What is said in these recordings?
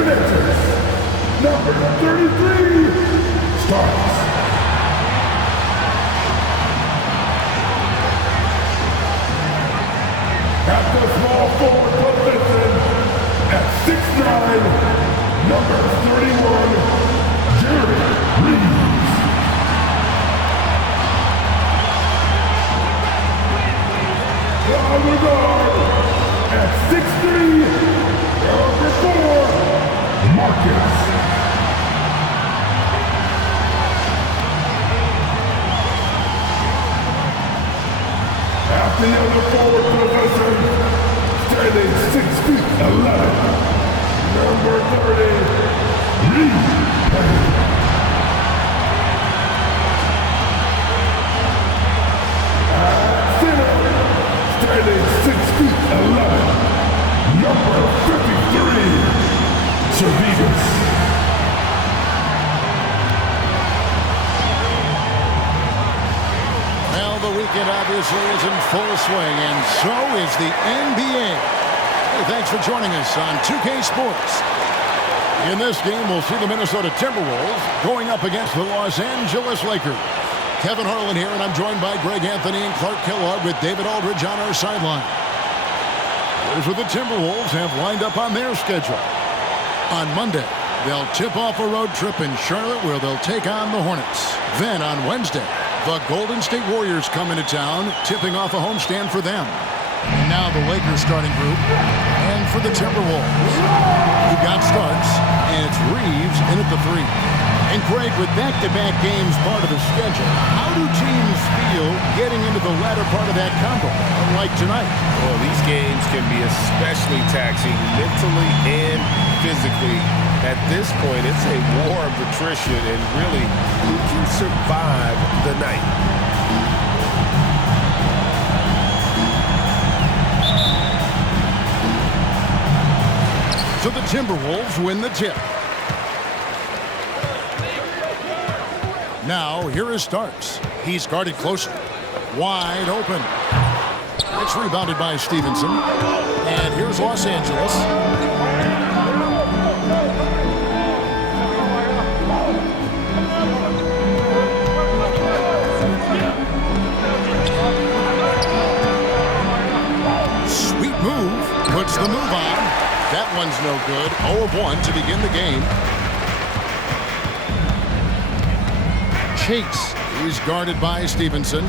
Fernandez, number 33, starts. At the small forward position, at 6'9", number 31, Jerry Reeves. The other guard, at 6'3", number 4, Marcus. At the other forward position, standing 6 feet 11, number 30, Lee Payne. At center, standing 6 feet 11, number 53, Servetus. The weekend obviously is in full swing, and so is the NBA. Hey, thanks for joining us on 2K Sports. In this game, we'll see the Minnesota Timberwolves going up against the Los Angeles Lakers. Kevin Harlan here, and I'm joined by Greg Anthony and Clark Kellogg with David Aldridge on our sideline. Here's what the Timberwolves have lined up on their schedule. On Monday, they'll tip off a road trip in Charlotte where they'll take on the Hornets. Then on Wednesday, the Golden State Warriors come into town, tipping off a homestand for them. And now the Lakers starting group. And for the Timberwolves, you've got Starks, and it's Reeves in at the 3. And Greg, with back-to-back games part of the schedule, how do teams feel getting into the latter part of that combo, like tonight? Well, these games can be especially taxing mentally and physically. At this point, it's a war of attrition, and really, who can survive the night? So the Timberwolves win the tip. Now, here is Starks. He's guarded closely. Wide open. It's rebounded by Stevenson. And here's Los Angeles. Puts the move on. That one's no good. 0 of 1 to begin the game. Chase is guarded by Stevenson.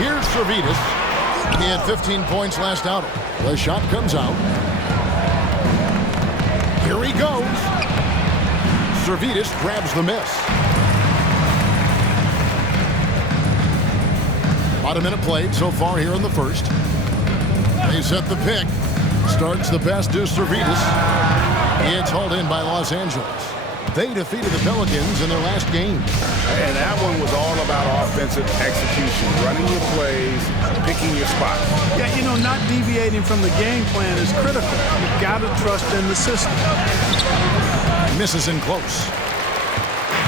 Here's Servetus. He had 15 points last outing. The shot comes out. Here he goes. Servetus grabs the miss. About a minute played so far here in the first. They set the pick. Starts the pass to Servetus. It's hauled in by Los Angeles. They defeated the Pelicans in their last game. And that one was all about offensive execution, running your plays, picking your spots. Yeah, you know, not deviating from the game plan is critical. You've got to trust in the system. Misses in close.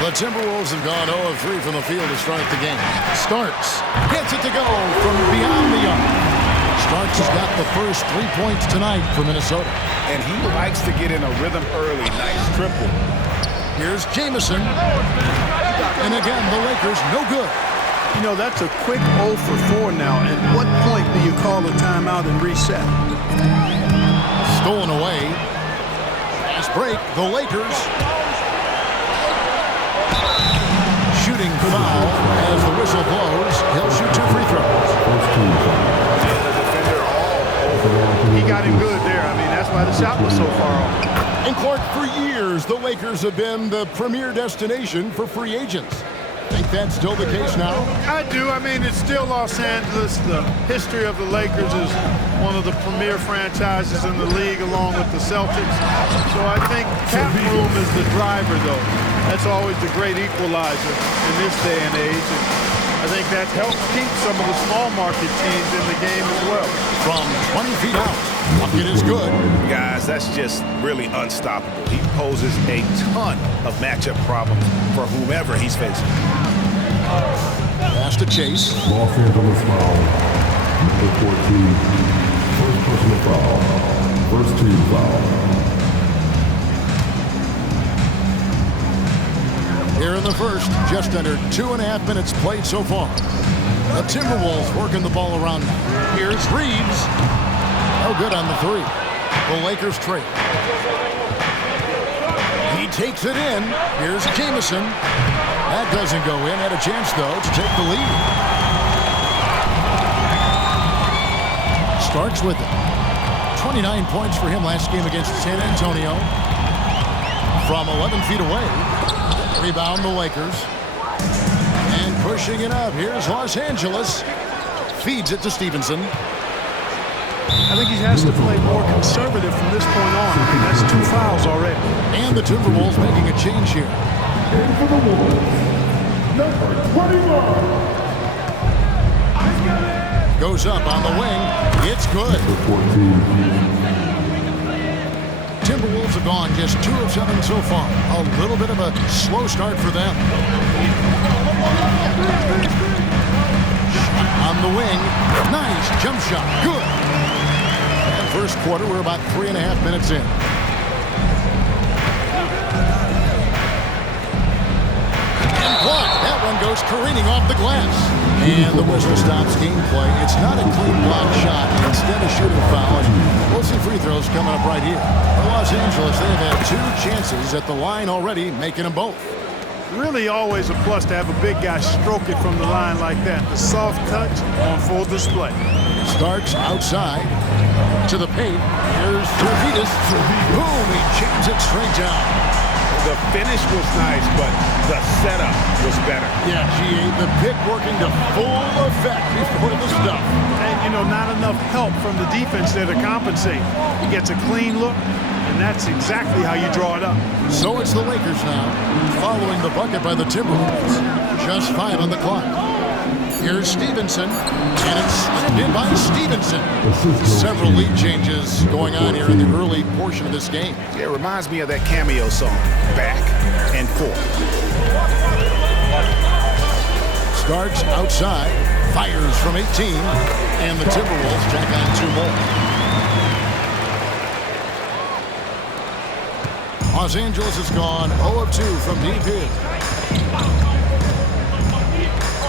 The Timberwolves have gone 0 of 3 from the field to start the game. Starks gets it to go from beyond the arc. Starks has got the first 3 points tonight for Minnesota. And he likes to get in a rhythm early. Nice triple. Here's Jamison. And again, the Lakers no good. You know, that's a quick 0 for 4 now. At what point do you call a timeout and reset? Stolen away. Fast break. The Lakers. Shooting foul as the whistle blows. He'll shoot 2 free throws. He got him good there. I mean, that's why the shot was so far off. And Clark, for years, the Lakers have been the premier destination for free agents. Think that's still the case now? I do. I mean, it's still Los Angeles. The history of the Lakers is one of the premier franchises in the league, along with the Celtics. So I think cap room is the driver, though. That's always the great equalizer in this day and age. And I think that helps keep some of the small market teams in the game as well. From 20 feet out, bucket is good. Guys, that's just really unstoppable. He poses a ton of matchup problems for whomever he's facing. Pass to Chase. Los Angeles foul. Number 14. First personal foul. First team foul. Here in the first, just under 2.5 minutes played so far. The Timberwolves working the ball around now. Here's Reeves. No good on the three. The Lakers trail. He takes it in. Here's Jamison. That doesn't go in. Had a chance, though, to take the lead. Starks with it. 29 points for him last game against San Antonio. From 11 feet away. Rebound the Lakers. And pushing it up. Here's Los Angeles. Feeds it to Stevenson. I think he has to play more conservative from this point on. I mean, that's 2 fouls already. And the Timberwolves making a change here. In for the Wolves, number 21. Goes up on the wing. It's good. For 14. Timberwolves have gone just 2 of 7 so far. A little bit of a slow start for them. On the wing. Nice jump shot. Good. And first quarter, we're about 3.5 minutes in. And blocked. That one goes careening off the glass. And the whistle stops gameplay. It's not a clean block shot. Instead, a shooting foul. And we'll see free throws coming up right here. For Los Angeles, they've had 2 chances at the line already, making them both. Really always a plus to have a big guy stroke it from the line like that. The soft touch on full display. Starks outside to the paint. Here's Servidis. Boom, he jams it straight down. The finish was nice, but the setup was better. Yeah, GA, the pick working to full effect before the stuff. And, you know, not enough help from the defense there to compensate. He gets a clean look, and that's exactly how you draw it up. So it's the Lakers now, following the bucket by the Timberwolves. Just 5 on the clock. Here's Stevenson, and it's slammed in by Stevenson. Several lead changes going on here in the early portion of this game. It reminds me of that Cameo song, Back and Forth. Starks outside, fires from 18, and the Timberwolves tack on 2 more. Los Angeles has gone 0 of 2 from deep here.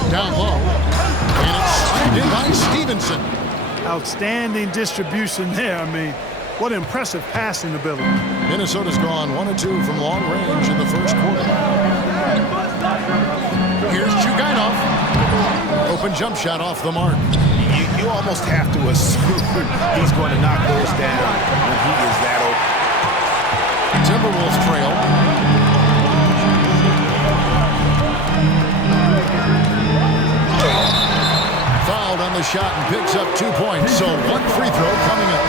Down low, and it's slammed in by Stevenson. Outstanding distribution there. I mean, what impressive passing ability. Minnesota's gone 1 of 2 from long range in the first quarter. Here's Chugainov. Open jump shot off the mark. You almost have to assume he's going to knock those down when he is that open. Timberwolves trail. Fouled on the shot and picks up 2 points. So 1 free throw coming up.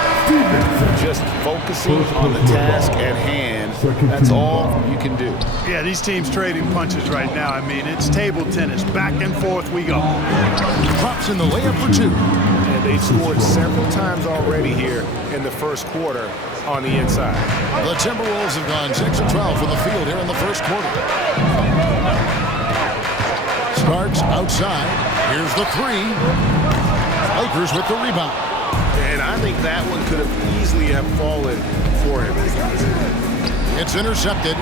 Just focusing on the task at hand. That's all you can do. Yeah, these teams trading punches right now. I mean, it's table tennis. Back and forth we go. Drops in the layup for 2. And they've scored several times already here in the first quarter on the inside. The Timberwolves have gone 6 of 12 from the field here in the first quarter. Starks outside. Here's the 3. Lakers with the rebound. And I think that one could have easily have fallen for him. It's intercepted.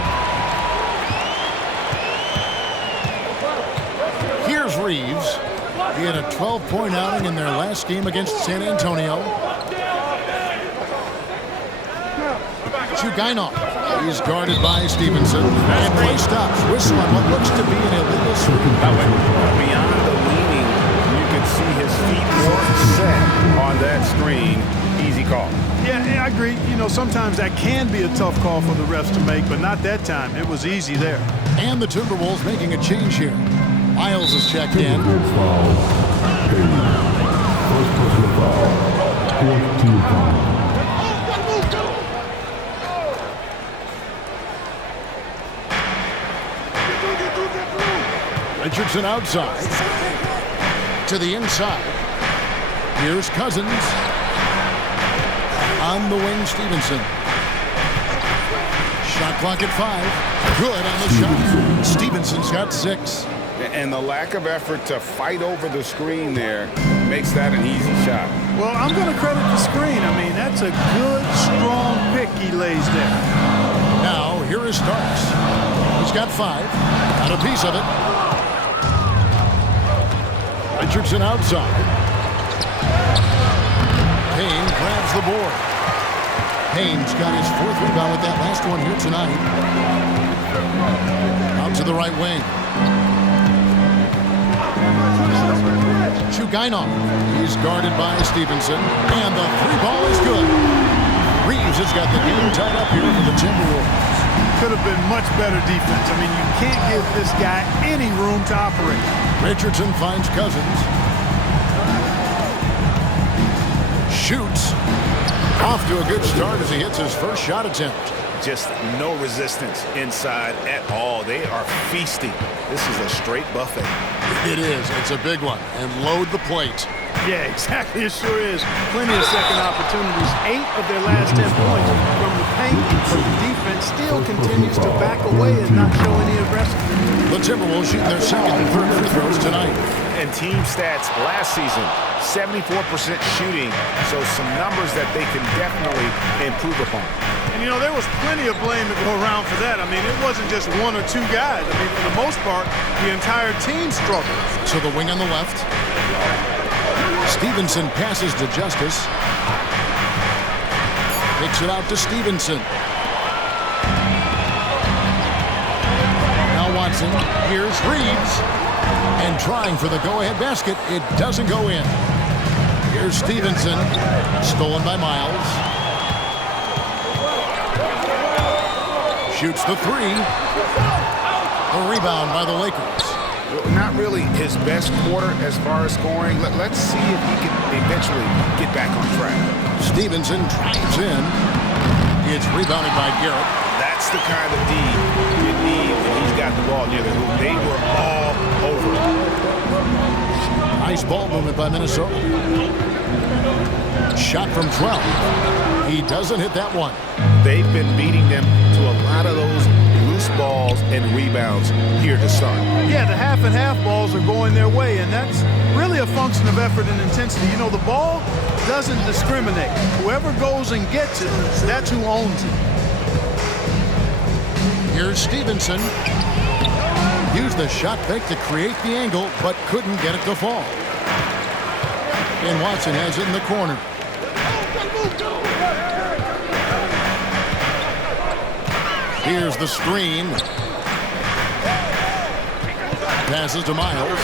Here's Reeves. He had a 12-point outing in their last game against San Antonio. Chugainov. He's guarded by Stevenson. And play stops. Whistle on what looks to be an illegal screen. Beyond the leaning, you can see his feet weren't set on that screen. Easy call. Yeah, I agree. You know, sometimes that can be a tough call for the refs to make, but not that time. It was easy there. And the Timberwolves making a change here. Miles is checked in. First personal foul. 4th team foul. Richardson outside. To the inside. Here's Cousins. On the wing, Stevenson. Shot clock at 5. Good on the shot. Stevenson's got 6. And the lack of effort to fight over the screen there makes that an easy shot. Well, I'm going to credit the screen. I mean, that's a good, strong pick he lays there. Now, here is Starks. He's got 5. Got a piece of it. Richardson outside. Payne grabs the board. Payne's got his 4th rebound with that last one here tonight. Out to the right wing. Chugainov. He's guarded by Stevenson. And the 3-ball is good. Reeves has got the game tied up here for the Timberwolves. Could have been much better defense. I mean, you can't give this guy any room to operate. Richardson finds Cousins. Shoots. Off to a good start as he hits his first shot attempt. Just no resistance inside at all. They are feasting. This is a straight buffet. It is. It's a big one. And load the plate. Yeah, exactly. It sure is. Plenty of second opportunities. 8 of their last 10 points from the paint, but the defense still continues to back away and not show any aggressiveness. The Timberwolves shooting their second and third free throws tonight. And team stats last season, 74% shooting, so some numbers that they can definitely improve upon. And, you know, there was plenty of blame to go around for that. I mean, it wasn't just 1 or 2 guys. I mean, for the most part, the entire team struggled. To the wing on the left. Stevenson passes to Justice. Picks it out to Stevenson. Now Watson. Here's Reeves. And trying for the go-ahead basket. It doesn't go in. Here's Stevenson. Stolen by Miles. Shoots the 3. A rebound by the Lakers. Not really his best quarter as far as scoring. Let's see if he can eventually get back on track. Stevenson drives in. It's rebounded by Garrett. That's the kind of D you need when he's got the ball near the hoop. They were all over it. Nice ball movement by Minnesota. Shot from 12. He doesn't hit that one. They've been beating them to a lot of those loose balls and rebounds here to start. Yeah, the half and half balls are going their way, and that's really a function of effort and intensity. You know, the ball doesn't discriminate. Whoever goes and gets it, that's who owns it. Here's Stevenson. Used the shot fake to create the angle, but couldn't get it to fall. And Watson has it in the corner. Here's the screen. Passes to Miles.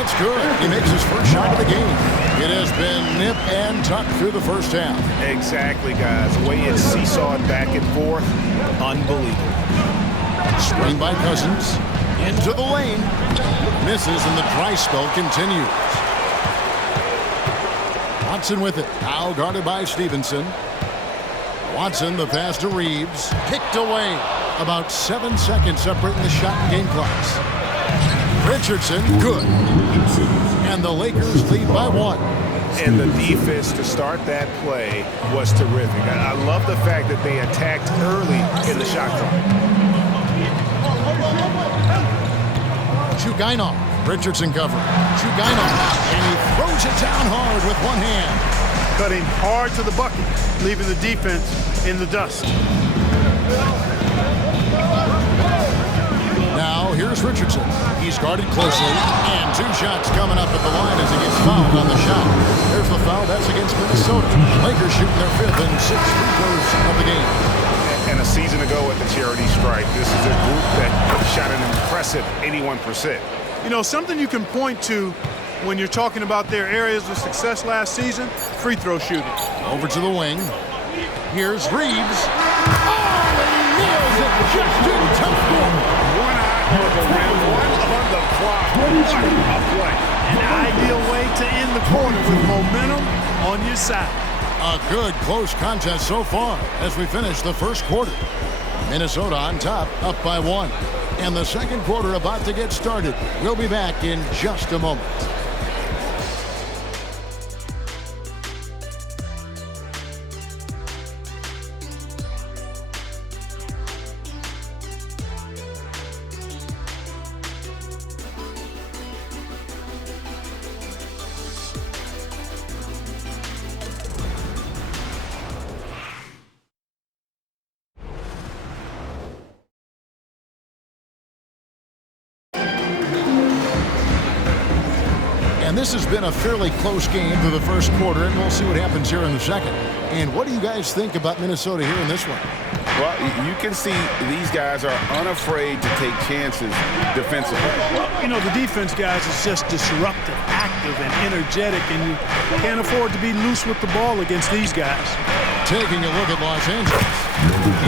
It's good. He makes his first shot of the game. It has been nip and tuck through the first half. Exactly, guys. The way it's seesawed back and forth, unbelievable. Screen by Cousins. Into the lane. Misses, and the dry spell continues. Watson with it. Now guarded by Stevenson. Watson, the pass to Reeves. Kicked away. About 7 seconds separating the shot and game clocks. Richardson, good. And the Lakers lead by 1. And the defense to start that play was terrific. I love the fact that they attacked early in the shot clock. Chugainov. Richardson covering. Chugainov. And he throws it down hard with one hand. Cutting hard to the bucket, leaving the defense in the dust. Now here's Richardson. He's guarded closely. And 2 shots coming up at the line as he gets fouled on the shot. There's the foul. That's against Minnesota. Lakers shooting their 5th and 6th free throws of the game. And a season ago at the charity stripe, this is a group that shot an impressive 81%. You know, something you can point to when you're talking about their areas of success last season, free throw shooting. Over to the wing. Here's Reeves. Oh, and he nails it just in time. One eye on the rim, one on the clock. What a play. An ideal way to end the quarter with momentum on your side. A good close contest so far as we finish the first quarter. Minnesota on top, up by 1. And the second quarter about to get started. We'll be back in just a moment. And this has been a fairly close game through the first quarter, and we'll see what happens here in the second. And what do you guys think about Minnesota here in this one? Well, you can see these guys are unafraid to take chances defensively. Well, you know, the defense, guys, is just disruptive, active, and energetic, and you can't afford to be loose with the ball against these guys. Taking a look at Los Angeles.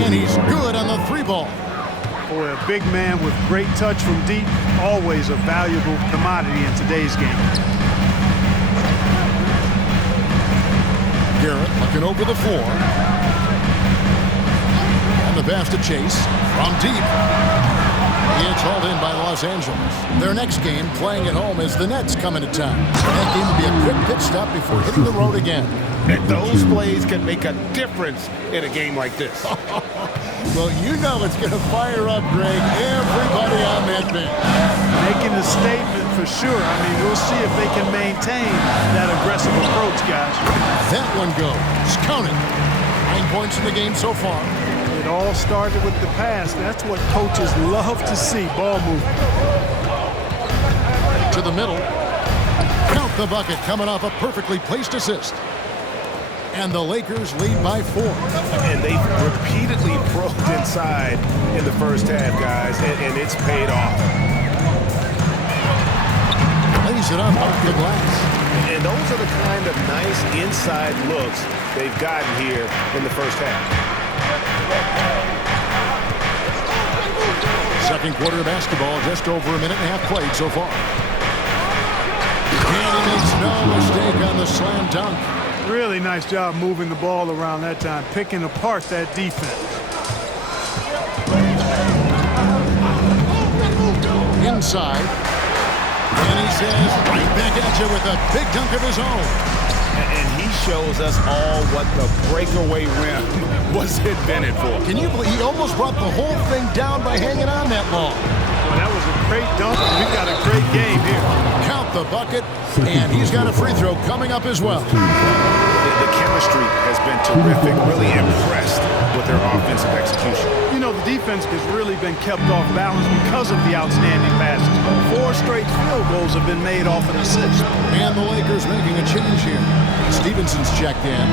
And he's good on the three ball. Boy, a big man with great touch from deep, always a valuable commodity in today's game. Garrett looking over the floor. And the pass to Chase from deep. It's hauled in by Los Angeles. Their next game, playing at home, is the Nets coming to town. That game will be a quick pit stop before hitting the road again. And those plays can make a difference in a game like this. Well, you know it's going to fire up, Greg, everybody on that bench. Making a statement for sure. I mean, we'll see if they can maintain that aggressive approach, guys. That one goes. Count it. 9 points in the game so far. It all started with the pass. That's what coaches love to see, ball movement. To the middle. Count the bucket coming off a perfectly placed assist. And the Lakers lead by 4. And they repeatedly probed inside in the first half, guys, and it's paid off. Lays it up off the glass. And those are the kind of nice inside looks they've gotten here in the first half. Second quarter of basketball, just over a minute and a half played so far. And he makes no mistake on the slam dunk. Really nice job moving the ball around that time, picking apart that defense. Inside. And he says, right back at you with a big dunk of his own. And he shows us all what the breakaway rim was invented for. Can you believe he almost brought the whole thing down by hanging on that long? Well, that was a great dunk, and we've got a great game here. Count the bucket, and he's got a free throw coming up as well. The chemistry has been terrific. Really impressed with their offensive execution. You know, the defense has really been kept off balance because of the outstanding passes. 4 straight field goals have been made off an assist. And the Lakers making a change here. Stevenson's checked in.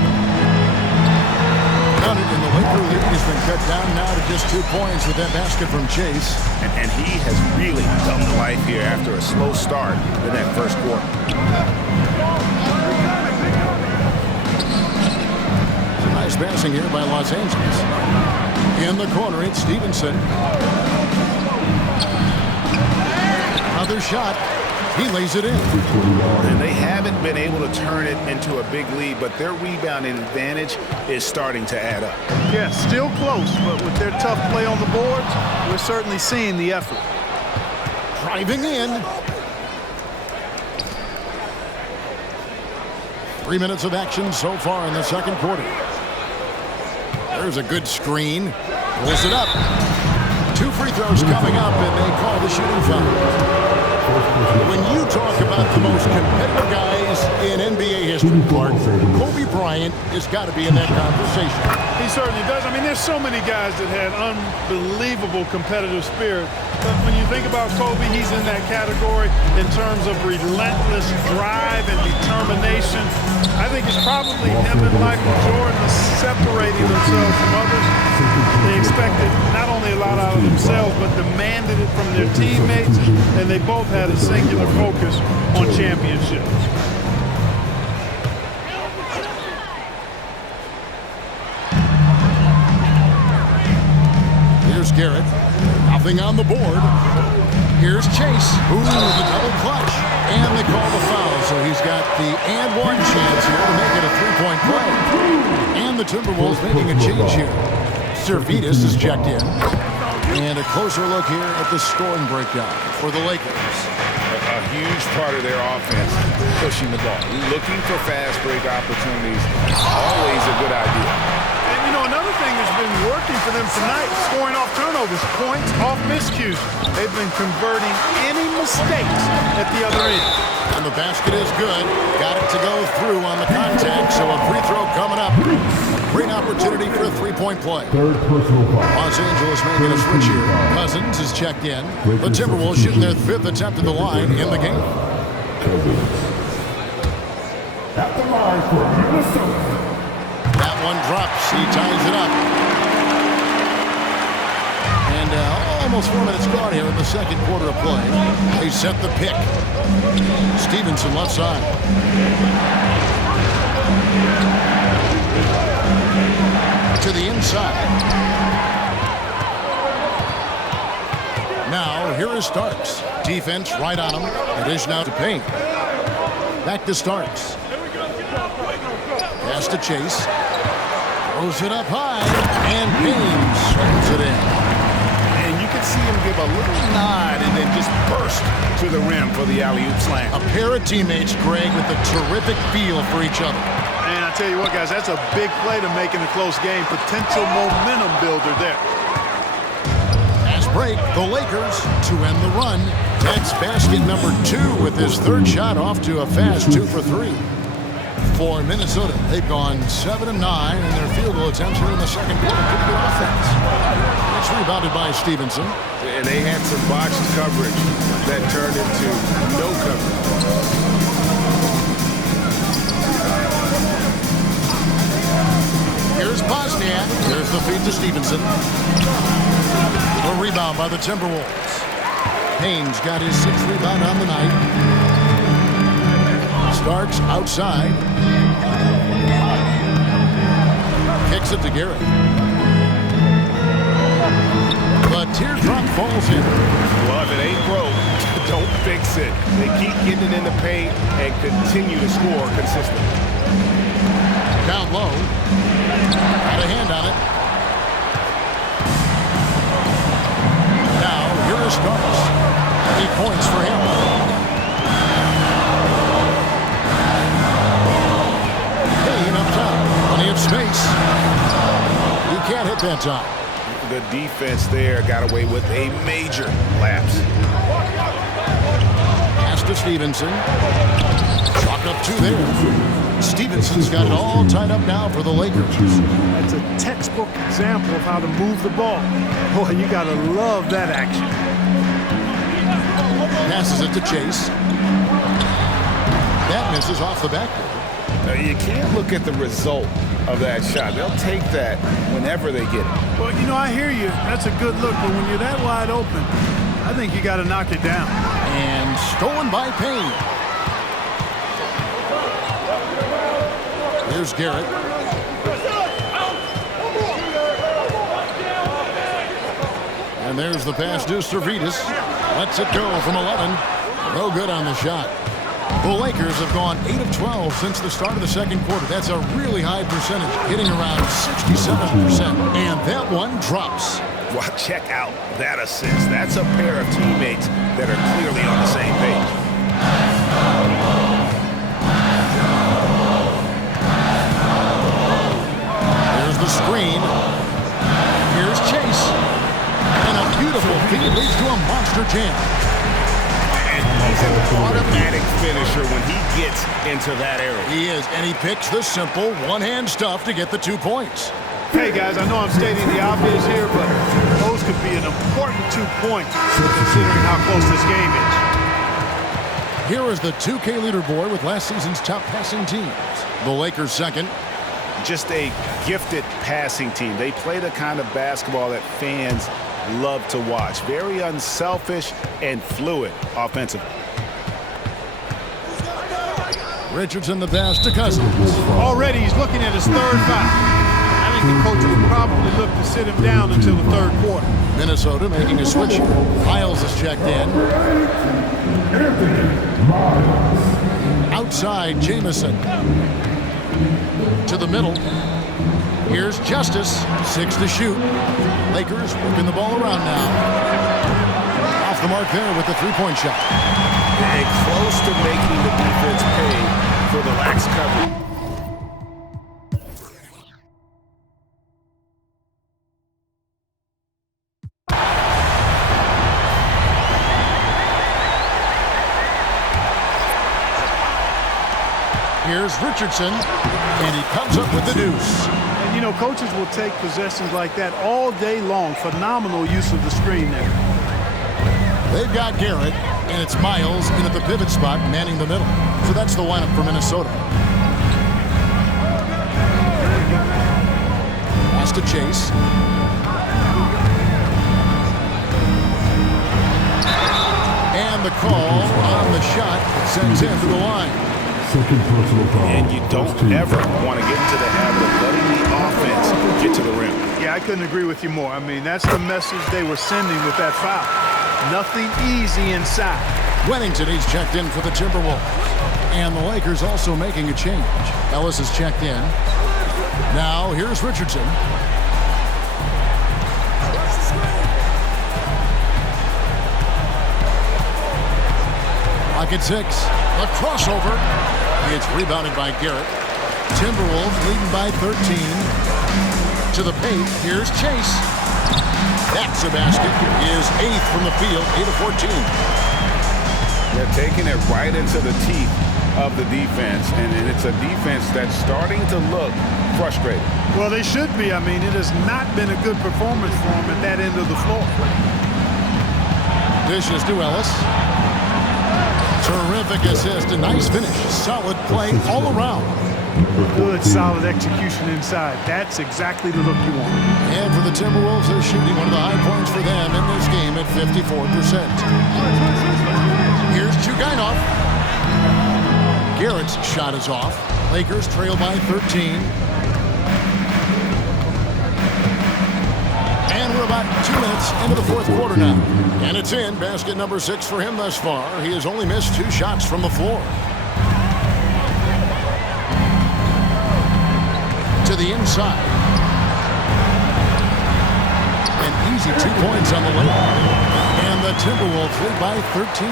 Counted, and the Laker lead has been cut down now to just 2 points with that basket from Chase. And he has really come to life here after a slow start in that first quarter. Nice passing here by Los Angeles. In the corner, it's Stevenson. Another shot. He lays it in. And they haven't been able to turn it into a big lead, but their rebounding advantage is starting to add up. Yeah, still close, but with their tough play on the boards, we're certainly seeing the effort. Driving in. 3 minutes of action so far in the second quarter. There's a good screen. Pulls it up. 2 free throws coming up, and they call the shooting foul. When you talk about the most competitive guys in NBA history, Clark, Kobe Bryant has got to be in that conversation. He certainly does. I mean, there's so many guys that had unbelievable competitive spirit. But when you think about Kobe, he's in that category in terms of relentless drive and determination. I think it's probably him and Michael Jordan separating themselves from others. They expected not only a lot out of themselves, but demanded it from their teammates, and they both had a singular focus on championships. Here's Garrett. Nothing on the board. Here's Chase. Ooh, the double clutch. And they call the foul, so he's got the and one chance here to make it a three-point play. And the Timberwolves making a change here. Servetus is checked in. And a closer look here at the scoring breakdown for the Lakers. A huge part of their offense, pushing the ball. Looking for fast break opportunities, always a good idea. And, you know, another thing that's been working for them tonight, scoring off turnovers, points off miscues. They've been converting any mistakes at the other end. And the basket is good. Got it to go through on the contact, so a free throw coming up. Great opportunity for a three-point play. Third personal foul. Los Angeles making a switch here. Cousins is checked in. The Timberwolves shooting their 5th attempt at the line in the game. At the line for Minnesota. That one drops. He ties it up. And almost 4 minutes gone here in the second quarter of play. They set the pick. Stevenson left side. To the inside. Now, here is Starks. Defense right on him. It is now to Payne. Back to Starks. Pass to Chase. Throws it up high. And Payne circles it in. And you can see him give a little nod and then just burst to the rim for the alley-oop slam. A pair of teammates, Greg, with a terrific feel for each other. And I tell you what, guys, that's a big play to make in a close game. Potential momentum builder there. Fast break, the Lakers to end the run. That's basket number 2 with his third shot off to a fast 2 for 3. For Minnesota, they've gone 7 of 9 in their field goal attempts here in the second quarter. Pretty good offense. It's rebounded by Stevenson. And they had some botched coverage that turned into no coverage. Here's Bosniak. There's the feed to Stevenson. A rebound by the Timberwolves. Payne's got his 6th rebound on the night. Starks outside. Kicks it to Garrett. The teardrop falls in. Well, if it ain't broke, don't fix it. They keep getting it in the paint and continue to score consistently. Down low. Got a hand on it. Now, here is Starks. 8 points for him. Payne up top. Plenty of space. He can't hit that time. The defense there got away with a major lapse. Pass to Stevenson. Chalk up 2 there. Stevenson's got it all tied up now for the Lakers. That's a textbook example of how to move the ball. Boy, you got to love that action. Passes it to Chase. That misses off the backboard. Now, you can't look at the result of that shot. They'll take that whenever they get it. Well, you know, I hear you. That's a good look, but when you're that wide open, I think you got to knock it down. And stolen by Payne. Here's Garrett. And there's the pass to Servetus. Lets it go from 11. No good on the shot. The Lakers have gone 8 of 12 since the start of the second quarter. That's a really high percentage, hitting around 67%. And that one drops. Well, check out that assist. That's a pair of teammates that are clearly on the same page. There's the screen. Here's Chase. And a beautiful feed leads to a monster jam. He's an automatic finisher when he gets into that area. He is, and he picks the simple one-hand stuff to get the 2 points. Hey, guys, I know I'm stating the obvious here, but those could be an important 2 points considering how close this game is. Here is the 2K leaderboard with last season's top passing teams. The Lakers second. Just a gifted passing team. They play the kind of basketball that fans love to watch. Very unselfish and fluid offensively. Richardson the pass to Cousins. Already he's looking at his 3rd foul. I think the coach will probably look to sit him down until the 3rd quarter. Minnesota making a switch here. Miles is checked in. Outside, Jamison. To the middle. Here's Justice. 6 to shoot. Lakers working the ball around now. Off the mark there with the 3-point shot. And close to making the defense pay for the lax coverage. Here's Richardson, and he comes up with the deuce. And, you know, coaches will take possessions like that all day long. Phenomenal use of the screen there. They've got Garrett, and it's Miles in at the pivot spot, manning the middle. So that's the lineup for Minnesota. Pass to Chase. And the call on the shot sends him to the line. Second personal foul. And you don't ever want to get into the habit of letting the offense get to the rim. Yeah, I couldn't agree with you more. I mean, that's the message they were sending with that foul. Nothing easy inside. Wennington, he's checked in for the Timberwolves. And the Lakers also making a change. Ellis is checked in. Now, here's Richardson. Pocket 6. A crossover. It's rebounded by Garrett. Timberwolves leading by 13. To the paint. Here's Chase. That's a basket. His 8th from the field. 8 of 14. They're taking it right into the teeth of the defense, and it's a defense that's starting to look frustrated. Well, they should be. I mean, it has not been a good performance for them at that end of the floor. Dishes to Ellis. Terrific assist. A nice finish. Solid play all around. Good, solid execution inside. That's exactly the look you want. And for the Timberwolves, they're shooting one of the high points for them in this game at 54%. Here's Chugainov. Garrett's shot is off. Lakers trail by 13. And we're about 2 minutes into the fourth quarter now. And it's in. Basket number 6 for him thus far. He has only missed 2 shots from the floor. To the inside. An easy 2 points on the layup. And the Timberwolves lead by 13.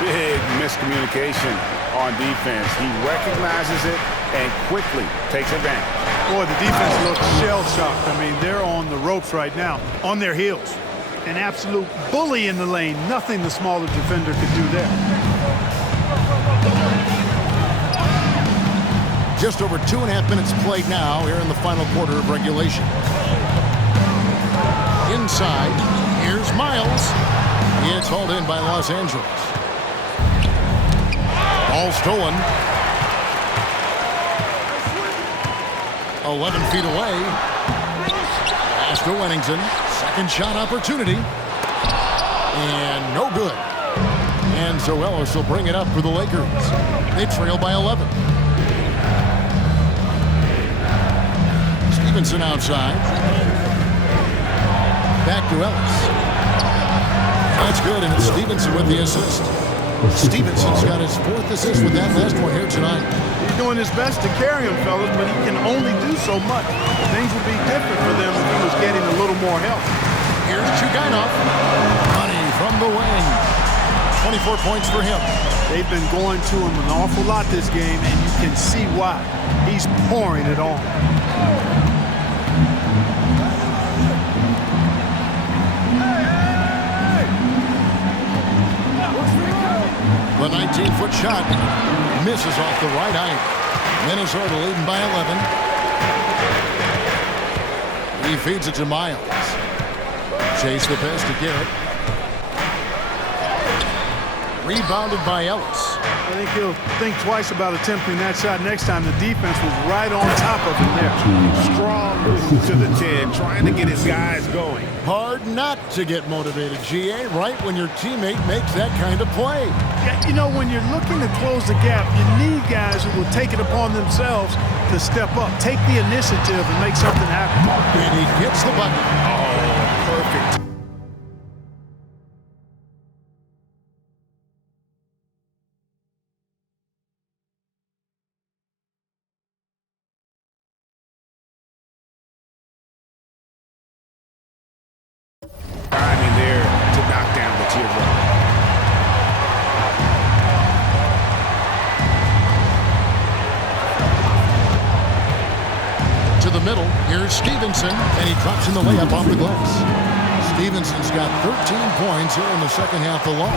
Big miscommunication on defense. He recognizes it and quickly takes advantage. Boy, the defense looks shell-shocked. I mean, they're on the ropes right now, on their heels. An absolute bully in the lane. Nothing the smaller defender could do there. Just over 2.5 minutes played now here in the final quarter of regulation. Inside, here's Miles. It's hauled in by Los Angeles. Ball stolen. 11 feet away. Pass to Wennington. Second shot opportunity. And no good. And so Ellis will bring it up for the Lakers. They trail by 11. Stevenson outside. Back to Ellis. That's good, and it's Stevenson with the assist. Stevenson's got his 4th assist with that last one here tonight. He's doing his best to carry him, fellas, but he can only do so much. Things would be different for them if he was getting a little more help. Here's Chugainov. Money from the wing. 24 points for him. They've been going to him an awful lot this game, and you can see why. He's pouring it on. The 19-foot shot misses off the right iron. Minnesota leading by 11. He feeds it to Miles. Chase the pass to Garrett. Rebounded by Ellis. I think he'll think twice about attempting that shot next time. The defense was right on top of him there. Strong move to the 10, trying to get his guys going. Hard not to get motivated, GA, right when your teammate makes that kind of play. Yeah, you know, when you're looking to close the gap, you need guys who will take it upon themselves to step up, take the initiative, and make something happen. And he gets the bucket. Oh, perfect. Timing there to knock down the teardrop. To the middle, here's Stevenson, and he drops in the layup off the glass. Stevenson's got 13 points here in the second half alone.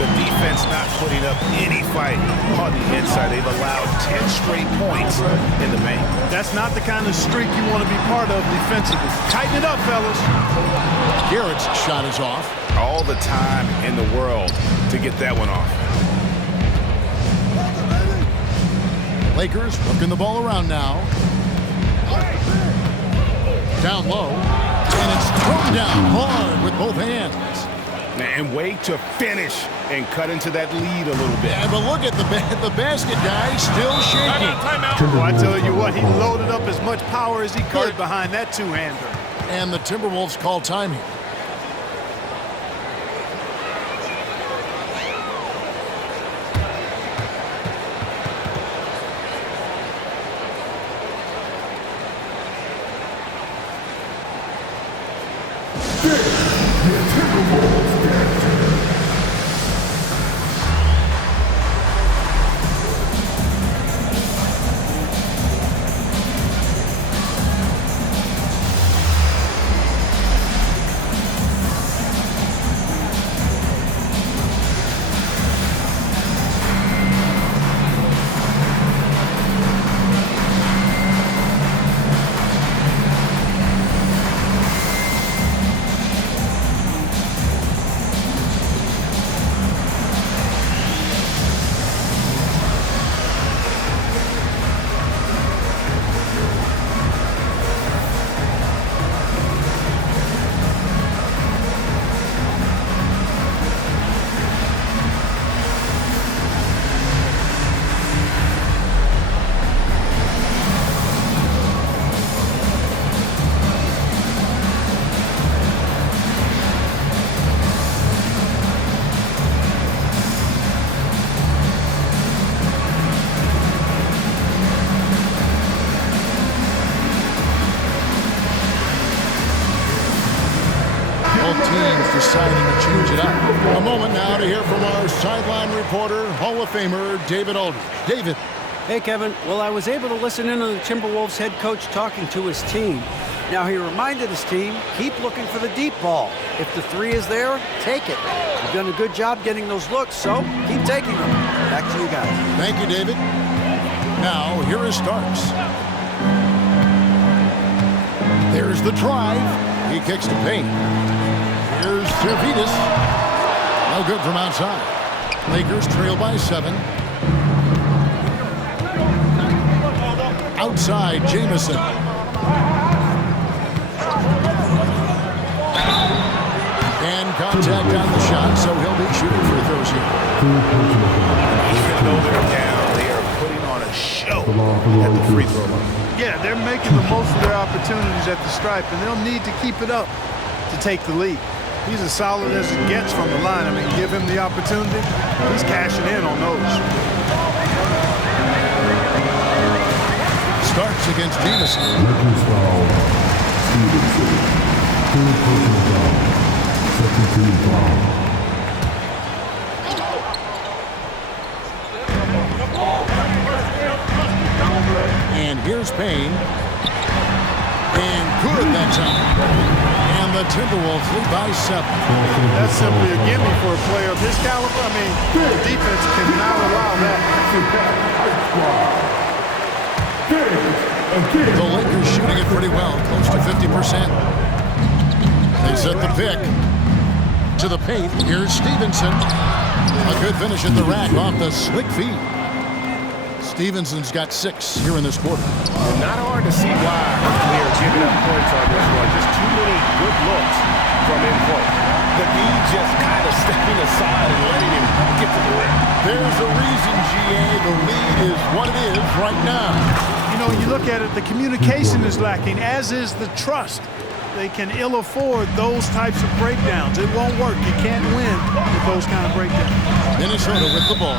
The defense not putting up any fight on the inside. They've allowed 10 straight points in the paint. That's not the kind of streak you want to be part of defensively. Tighten it up, fellas. Garrett's shot is off. All the time in the world to get that one off. Lakers working the ball around now. Down low. And it's thrown down hard with both hands. And wait to finish and cut into that lead a little bit. Yeah, but look at the basket guy still shaking. Well, I tell you what, he loaded up as much power as he could behind that two-hander. And the Timberwolves call time here. Teams deciding to change it up. A moment now to hear from our sideline reporter, Hall of Famer David Aldridge. David. Hey, Kevin. Well, I was able to listen in on the Timberwolves head coach talking to his team. Now, he reminded his team, keep looking for the deep ball. If the three is there, take it. You've done a good job getting those looks, so keep taking them. Back to you guys. Thank you, David. Now, here is Starks. There's the drive. He kicks to paint. Here's Servidis. No good from outside. Lakers trail by 7. Outside, Jamison. And contact on the shot, so he'll be shooting free throws here. Even though they're down, they are putting on a show at the free throw line. Yeah, they're making the most of their opportunities at the stripe, and they'll need to keep it up to take the lead. He's as solid as it gets from the line. I mean, give him the opportunity. He's cashing in on those. Starks against Jamison. Lakers foul. Stevenson. Third personal foul. Second team foul. And here's Payne. And good that time. And the Timberwolves lead by 7. That's simply a gimme for a player of his caliber. I mean, the defense cannot allow that. The Lakers shooting it pretty well, close to 50%. They set the pick to the paint. Here's Stevenson. A good finish at the rack off the slick feed. Stevenson's got 6 here in this quarter. Not hard to see why we are giving up points on this one. Just too many good looks from in front. The D just kind of stepping aside and letting him get to the rim. There's a reason, GA, the lead is what it is right now. You know, you look at it, the communication is lacking, as is the trust. They can ill afford those types of breakdowns. It won't work. You can't win with those kind of breakdowns. Minnesota with the ball,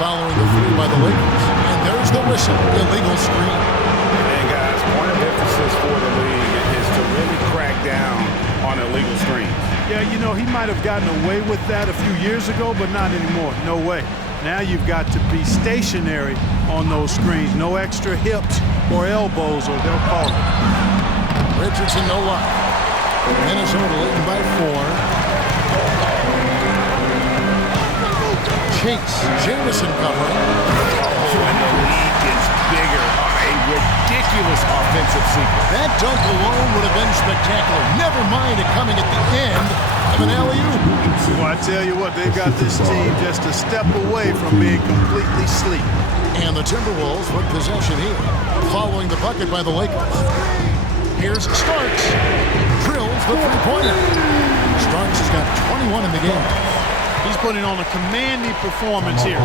following the three by the Lakers. And there's the whistle, illegal screen. And guys, point of emphasis for the league is to really crack down on illegal screens. Yeah, you know, he might have gotten away with that a few years ago, but not anymore. No way. Now you've got to be stationary on those screens. No extra hips or elbows, or they'll call it. Richardson, no luck. Minnesota leading by 4. Chase, Jamison covering. When the lead gets bigger, a ridiculous offensive sequence. That dunk alone would have been spectacular. Never mind it coming at the end of an alley-oop. Well, I tell you what, they've got this team just a step away from being completely asleep. And the Timberwolves with possession here, following the bucket by the Lakers. Here's Starks. Drills the three-pointer. Starks has got 21 in the game. He's putting on a commanding performance here.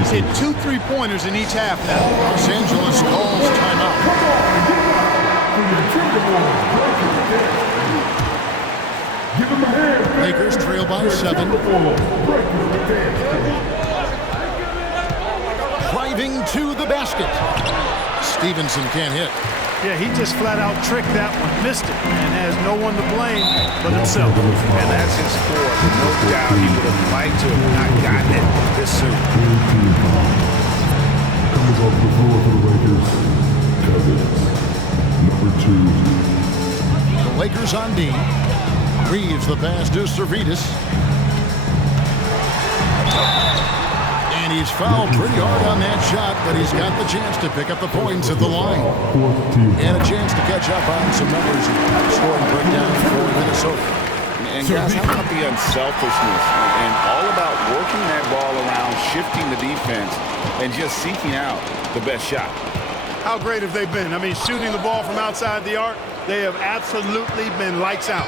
He's hit 2 3-pointers in each half now. Los Angeles calls timeout. Lakers trail by 7. Driving to the basket. Stevenson can't hit. Yeah, he just flat out tricked that one, missed it, and has no one to blame but himself. And that's his score. But no doubt he would have liked to have not gotten it this soon. Coming off the floor for the Lakers, Cousins. Number 2. The Lakers on D. Reeves the pass to Servetus. And he's fouled pretty hard on that shot, but he's got the chance to pick up the points at the line. And a chance to catch up on some numbers and scoring breakdown for Minnesota. And guys, how about the unselfishness and all about working that ball around, shifting the defense, and just seeking out the best shot. How great have they been? I mean, shooting the ball from outside the arc, they have absolutely been lights out.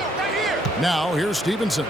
Now, here's Stevenson.